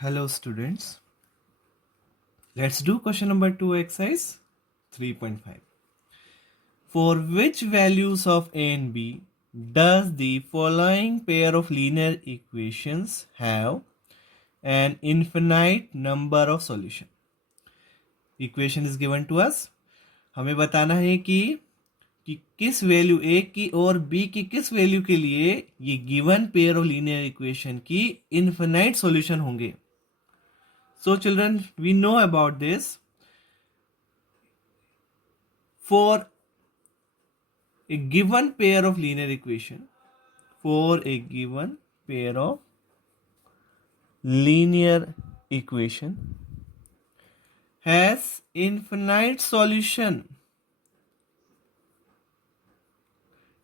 Hello students, let's do question number 2 exercise 3.5. For which values of a and b does the following pair of linear equations have an infinite number of solution? Equation is given to us. हमें बताना है कि किस value ए की और B की किस value के लिए ये given pair of linear equation की इनफिनाइट सॉल्यूशन होंगे. So children, we know about this. For a given pair of linear equation, for a given pair of linear equation has infinite solution.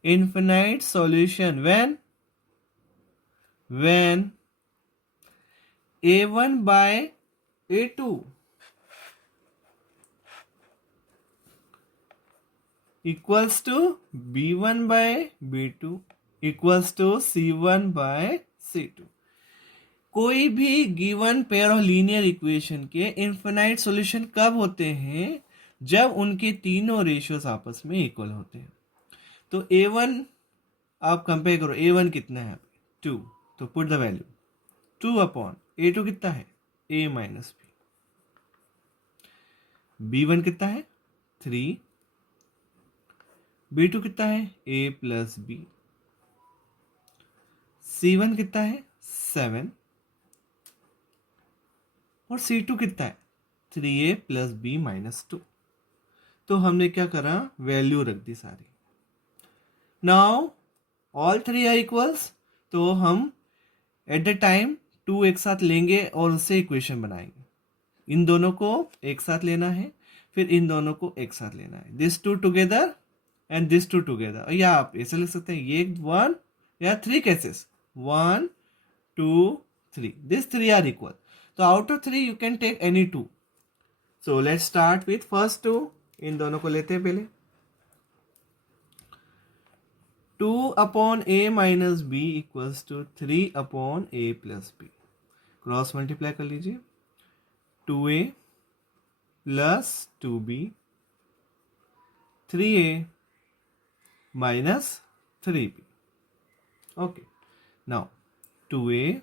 Infinite solution when a1 by a2 equals to b1 by b2 equals to c1 by c2. कोई भी given pair of linear equation के infinite solution कब होते हैं? जब उनके तीनों ratios आपस में इक्वल होते हैं. तो a1 आप कंपेयर करो, a1 कितना है? 2. तो put the value 2 upon a2 कितना है? a minus B. b1 कितना है? 3. b2 कितना है? a plus B. c1 कितना है? 7. और c2 कितना है? 3a plus B minus 2. तो हमने क्या करा? वैल्यू रख दी सारी. Now all three are equals, तो हम एट द टाइम 2 एक साथ लेंगे और उससे इक्वेशन बनाएंगे. इन दोनों को एक साथ लेना है, फिर इन दोनों को एक साथ लेना है. This to together and this to together. या आप ऐसे लिख सकते हैं, ये 1 या 3 केसेस, 1 2 3. This 3 are equal. तो out of 3 you can take any 2. So let's start with first 2. इन दोनों को लेते हैं पहले. 2 upon a minus B equals to 3 upon a plus B. Cross multiply कर लीजिए. 2a plus 2b, 3a minus 3b. Okay, now 2a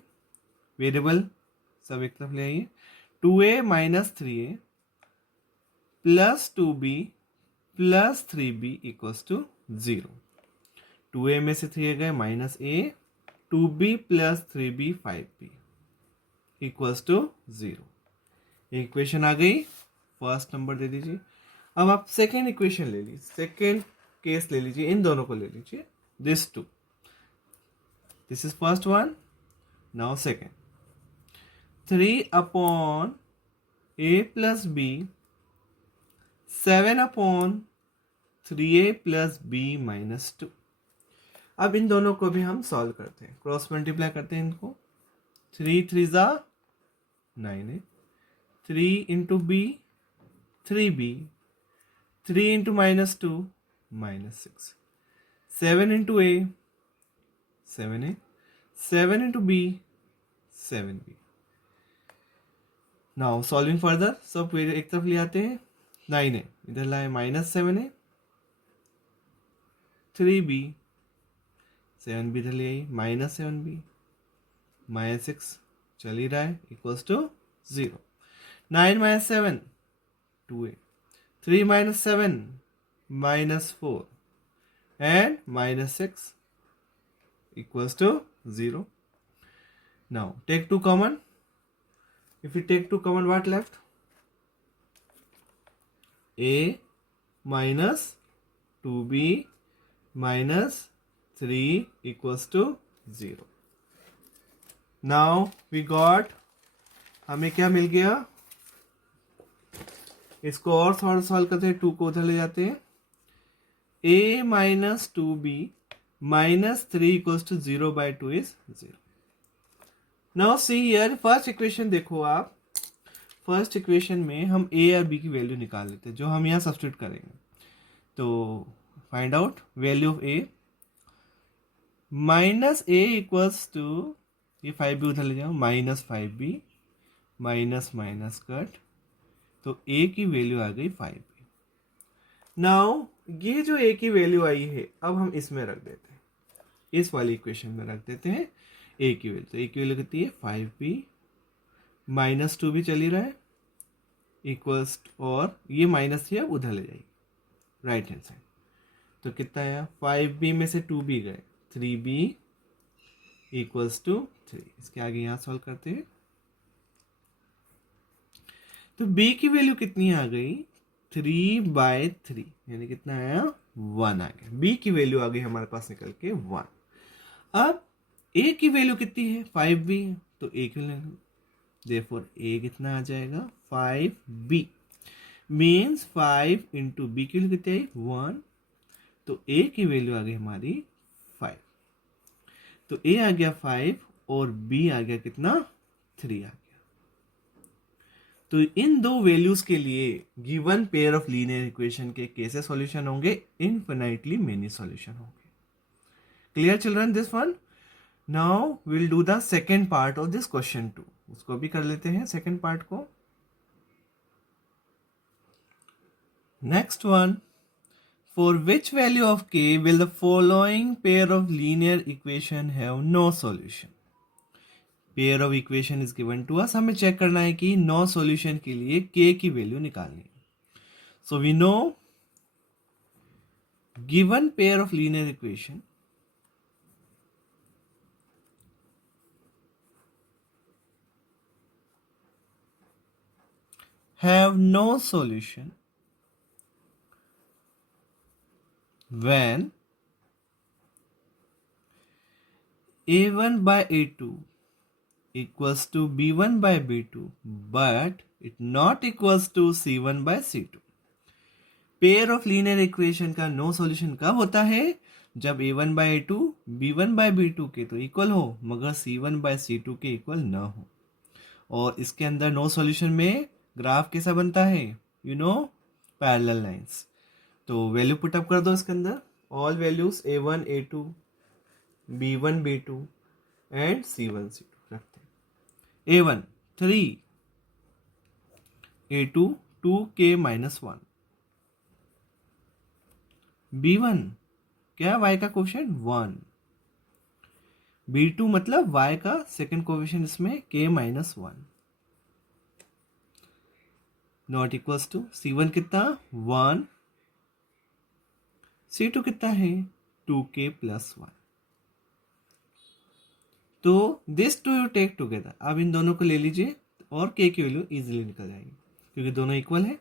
variable सब एक तरफ ले आइए. 2a minus 3a plus 2b plus 3b equals to 0. 2a में से 3a गए, minus a. 2b plus 3b 5b equals to 0. Equation आ गई. फर्स्ट नंबर दे दीजिए. अब आप सेकेंड इक्वेशन ले लीजिए, सेकेंड केस ले लीजिए. इन दोनों को ले लीजिए. This 2, this is first one. Now second. 3 upon a plus b, 7 upon 3a plus b minus 2. अब इन दोनों को भी हम सॉल्व करते हैं, क्रॉस मल्टीप्लाई करते हैं इनको. 3 3 जा 9 है. 3 into b 3b, 3 into minus 2 minus 6. 7 into a 7 है. 7 into b 7b. Now solving further, सब एक तरफ ले आते हैं. 9 है, इधर लाए माइनस 7 है. 3b, 7b इधर ले आई, माइनस 7b, माइनस 6 चल ही रहा है, equals to 0. 9 minus 7 2a. 3 minus 7 minus 4 and minus 6 equals to 0. Now take 2 common. If you take 2 common, what left? a minus 2b minus 3 equals to 0. Now we got, हमें क्या मिल गया? इसको और थोड़ा सॉल्व करते हैं. 2 को उधर ले जाते हैं. a minus 2b minus 3 equals to 0 by 2 is 0. Now see here, first equation देखो आप. फर्स्ट इक्वेशन में हम a और b की वैल्यू निकाल लेते हैं, जो हम यहाँ सब्स्टिट्यूट करेंगे. तो find out value of a. Minus a equals to, ये 5b उधर ले जाओ, minus 5b minus minus cut, तो ए की वैल्यू आ गई 5b। नाउ ये जो ए की वैल्यू आई है अब हम इसमें रख देते हैं, इस वाली इक्वेशन में रख देते हैं ए की वैल्यू। तो ए की वैल्यू कितनी है 5b, माइनस 2 भी चली रहा है, इक्वल्स, और ये माइनस थी अब उधर ले जाएगी राइट हैंड साइड। तो कितना आया 5b में से 2b गए, 3b इक्वल्स टू 3। इसके आगे यहाँ सॉल्व करते हैं। तो b की वैल्यू कितनी आ गई 3/3, यानी कितना आया 1 आ गया। b की वैल्यू आ गई हमारे पास निकल के 1। अब a की वैल्यू कितनी है 5b, तो a की वैल्यू देयरफॉर a कितना आ जाएगा 5b, मीन्स 5 इंटू b की वैल्यू कितनी आई 1, तो a की वैल्यू आ गई हमारी 5। तो a आ गया 5 और b आ गया कितना 3 आ गया। तो इन दो वैल्यूज के लिए given pair of linear equation के कैसे सॉल्यूशन होंगे, इनफिनाइटली मेनी सॉल्यूशन होंगे। Clear children this one? Now will do the second part of this question 2, उसको भी कर लेते हैं सेकेंड पार्ट को। Next one, for which value of k will the following pair of linear equation have no solution? Pair of equation is given to us, हमें check करना है कि नो सॉल्यूशन के लिए k की वैल्यू निकालनी है। So we know given pair of linear equation have no solution when a1 by a2 equals to b1 by b2 but it not equals to c1 by c2। Pair of linear equation का no solution कब होता है, जब a1 by a2 b1 by b2 के तो equal हो मगर c1 by c2 के इक्वल ना हो। और इसके अंदर नो सॉल्यूशन में ग्राफ कैसा बनता है, यू नो पैरेलल लाइंस। तो वैल्यू पुटअप कर दो इसके अंदर, all values a1 a2 b1 b2 and c1 c2 रखते हैं। a1 3, a2 2k minus 1, b1 क्या y का कोफिशिएंट 1, b2 मतलब y का सेकंड कोफिशिएंट इसमें k minus 1, not equals to c1 कितना 1, c2 कितना है 2k plus 1। तो this two you take together, अब इन दोनों को ले लीजिए और k की वैल्यू इजीली निकल जाएगी क्योंकि दोनों इक्वल है।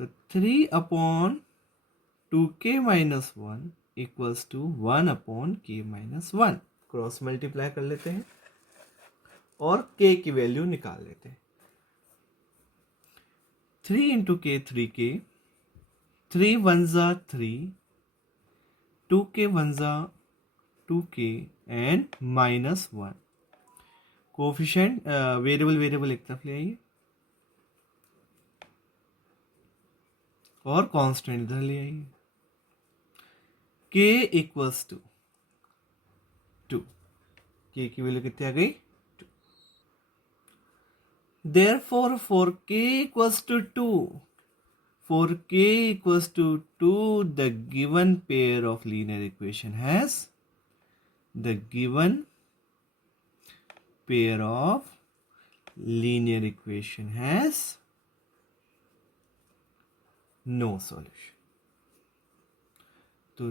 तो 3/2k minus 1 equals to 1/k minus 1। Cross multiply कर लेते हैं और k की वैल्यू निकाल लेते हैं। 3 इंटू k 3k, 3 1 जा 3, 2k 1 जा 2k and minus 1। Coefficient variable एक तरफ ले आइए और कांस्टेंट इधर ले आइए। k इक्वल्स टू 2, k की वैल्यू कितनी आ गई 2। Therefore for k equals to 2, for k equals to 2, the given pair of linear equation has, the given pair of linear equation has no solution। तो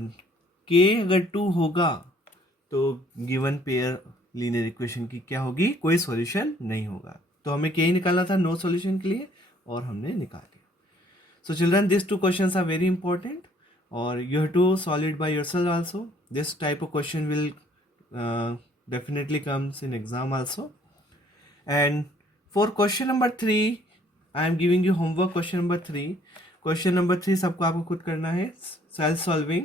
k अगर 2 होगा तो given pair linear equation की क्या होगी, कोई सॉल्यूशन नहीं होगा। तो हमें k ही निकालना था नो सॉल्यूशन के लिए और हमने निकाल लिया। So children this two questions are very important और you have to solve it by yourself also. This type of question will definitely comes in exam also। And for question number 3 I am giving you homework question number 3। question number 3 सबको आपको खुद करना है self solving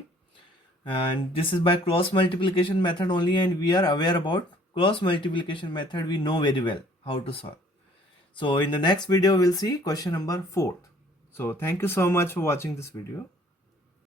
and this is by cross multiplication method only and we are aware about cross multiplication method, we know very well how to solve। So in the next video we'll see question number 4। so thank you so much for watching this video।